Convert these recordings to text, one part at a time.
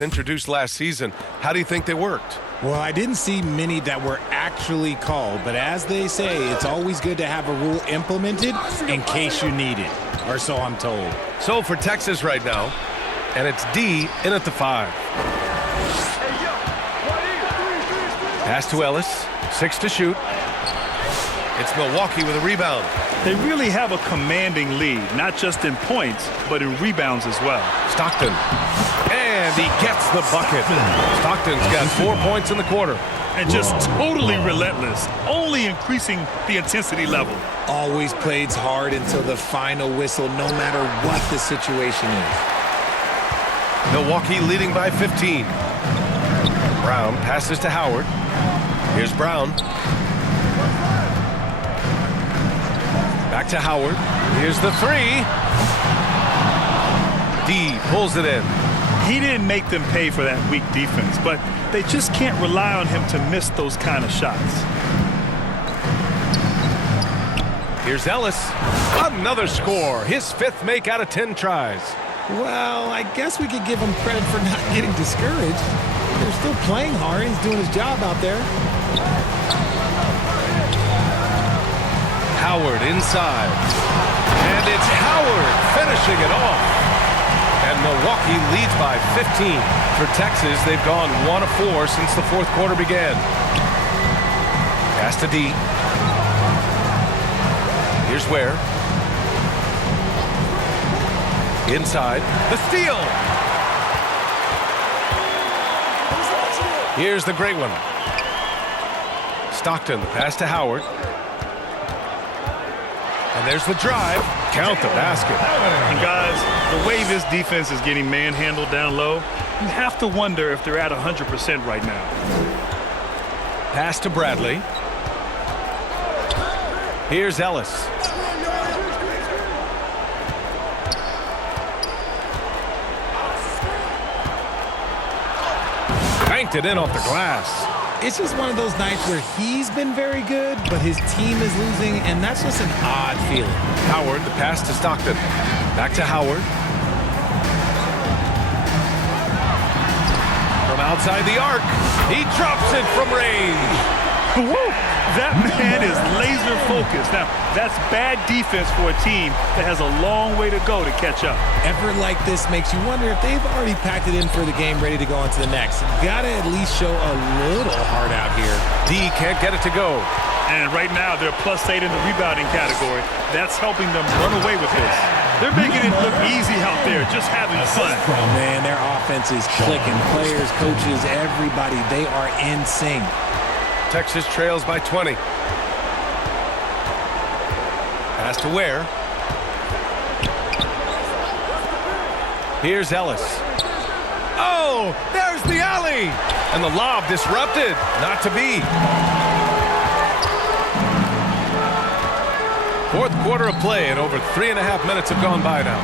introduced last season. How do you think they worked? Well, I didn't see many that were actually called, but as they say, it's always good to have a rule implemented in case you need it, or so I'm told. So for Texas right now, and it's D in at the 5. Pass to Ellis, 6 to shoot. It's Milwaukee with a rebound. They really have a commanding lead, not just in points, but in rebounds as well. Stockton. And he gets the bucket. Stockton's got 4 points in the quarter. And just totally relentless, only increasing the intensity level. Always plays hard until the final whistle, no matter what the situation is. Milwaukee leading by 15. Brown passes to Howard. Here's Brown. Back to Howard. Here's the 3. D pulls it in. He didn't make them pay for that weak defense, but they just can't rely on him to miss those kind of shots. Here's Ellis. Another score. His 5th make out of 10 tries. Well, I guess we could give him credit for not getting discouraged. They're still playing hard. He's doing his job out there. Howard inside. And it's Howard finishing it off. And Milwaukee leads by 15. For Texas, they've gone 1 of 4 since the 4th quarter began. Pass to D. Here's Ware. Inside. The steal. Here's the great one. Stockton, the pass to Howard. And there's the drive. Count the basket. And guys, the way this defense is getting manhandled down low, you have to wonder if they're at 100% right now. Pass to Bradley. Here's Ellis. Banked it in off the glass. It's just one of those nights where he's been very good, but his team is losing, and that's just an odd feeling. Howard, the pass to Stockton. Back to Howard. From outside the arc. He drops it from range. Woo! That man is laser focused. Now, that's bad defense for a team that has a long way to go to catch up. Effort like this makes you wonder if they've already packed it in for the game, ready to go on to the next. Gotta at least show a little heart out here. D can't get it to go. And right now, they're +8 in the rebounding category. That's helping them run away with this. They're making it look easy out there, just having fun. Man, their offense is clicking. Players, coaches, everybody, they are in sync. Texas trails by 20. Pass to Ware. Here's Ellis. Oh, there's the alley. And the lob disrupted. Not to be. 4th quarter of play, and over 3.5 minutes have gone by now.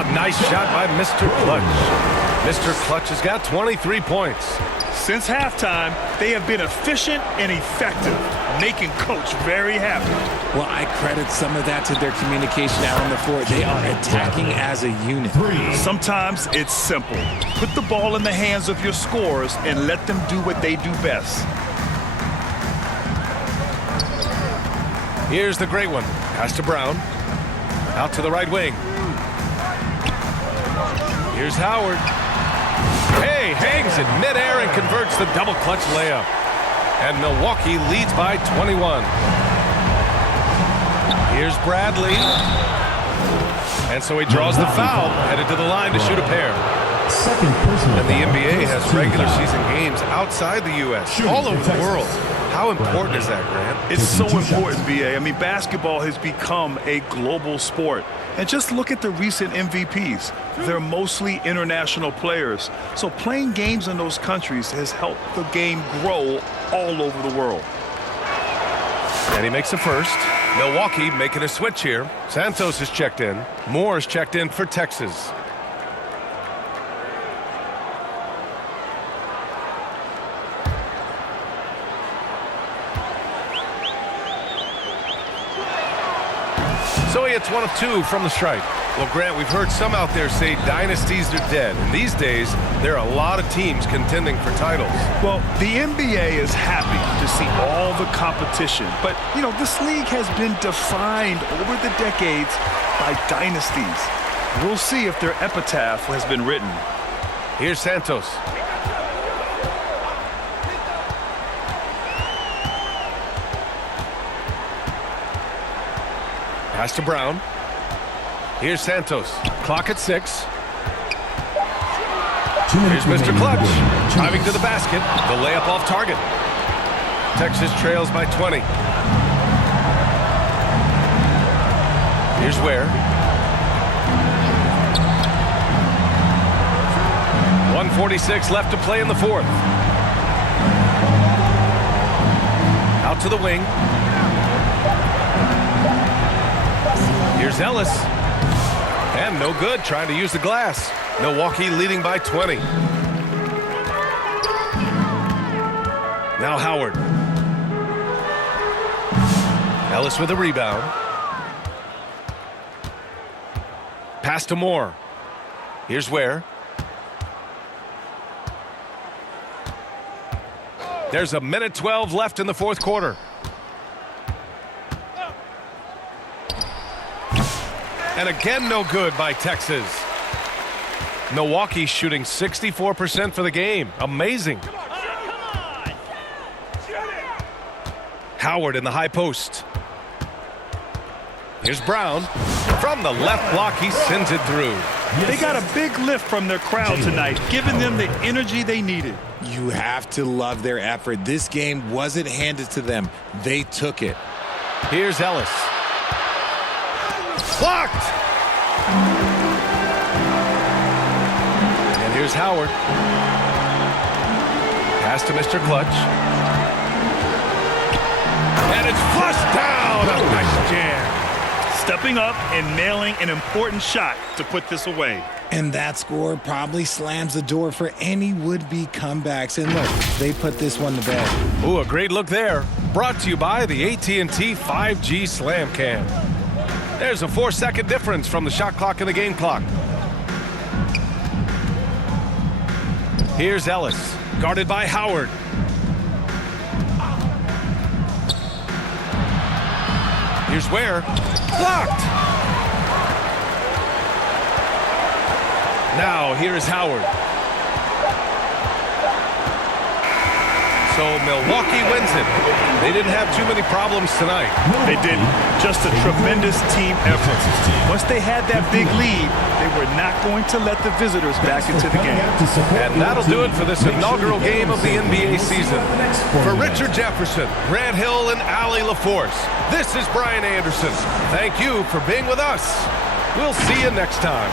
A nice shot by Mr. Clutch. Mr. Clutch has got 23 points. Since halftime, they have been efficient and effective, making Coach very happy. Well, I credit some of that to their communication out on the floor. They are attacking as a unit. Sometimes it's simple. Put the ball in the hands of your scorers and let them do what they do best. Here's the great one. Pass to Brown. Out to the right wing. Here's Howard. Hey, hangs in midair and converts the double clutch layup. And Milwaukee leads by 21. Here's Bradley. And so he draws the foul, headed to the line to shoot a pair. And the NBA has regular season games outside the U.S., all over the world. How important is that, Grant? It's so important, B.A. I mean, basketball has become a global sport. And just look at the recent MVPs. They're mostly international players. So playing games in those countries has helped the game grow all over the world. And he makes a first. Milwaukee making a switch here. Santos is checked in. Moore is checked in for Texas. So he hits 1 of 2 from the strike. Well, Grant, we've heard some out there say dynasties are dead. And these days, there are a lot of teams contending for titles. Well, the NBA is happy to see all the competition. But, you know, this league has been defined over the decades by dynasties. We'll see if their epitaph has been written. Here's Santos. Pass to Brown. Here's Santos. Clock at 6. Here's Mr. Clutch. Driving to the basket. The layup off target. Texas trails by 20. Here's Ware. 1:46 left to play in the fourth. Out to the wing. Here's Ellis. And no good, trying to use the glass. Milwaukee leading by 20. Now Howard. Ellis with a rebound. Pass to Moore. Here's Ware. There's a minute 12 left in the fourth quarter. And again, no good by Texas. Milwaukee shooting 64% for the game. Amazing. Howard in the high post. Here's Brown. From the left block, he sends it through. They got a big lift from their crowd tonight, giving them the energy they needed. You have to love their effort. This game wasn't handed to them. They took it. Here's Ellis. Blocked! And here's Howard. Pass to Mr. Clutch. And it's flushed down! A nice jam. Stepping up and nailing an important shot to put this away. And that score probably slams the door for any would-be comebacks. And look, they put this one to bed. Ooh, a great look there. Brought to you by the AT&T 5G Slam Cam. There's a 4-second difference from the shot clock and the game clock. Here's Ellis, guarded by Howard. Here's Ware. Blocked! Now, here's Howard. So Milwaukee wins it. They didn't have too many problems tonight. They didn't. Just a tremendous team effort. Once they had that big lead, they were not going to let the visitors back into the game. And that'll do it for this inaugural game of the NBA season. For Richard Jefferson, Grant Hill, and Allie LaForce, this is Brian Anderson. Thank you for being with us. We'll see you next time.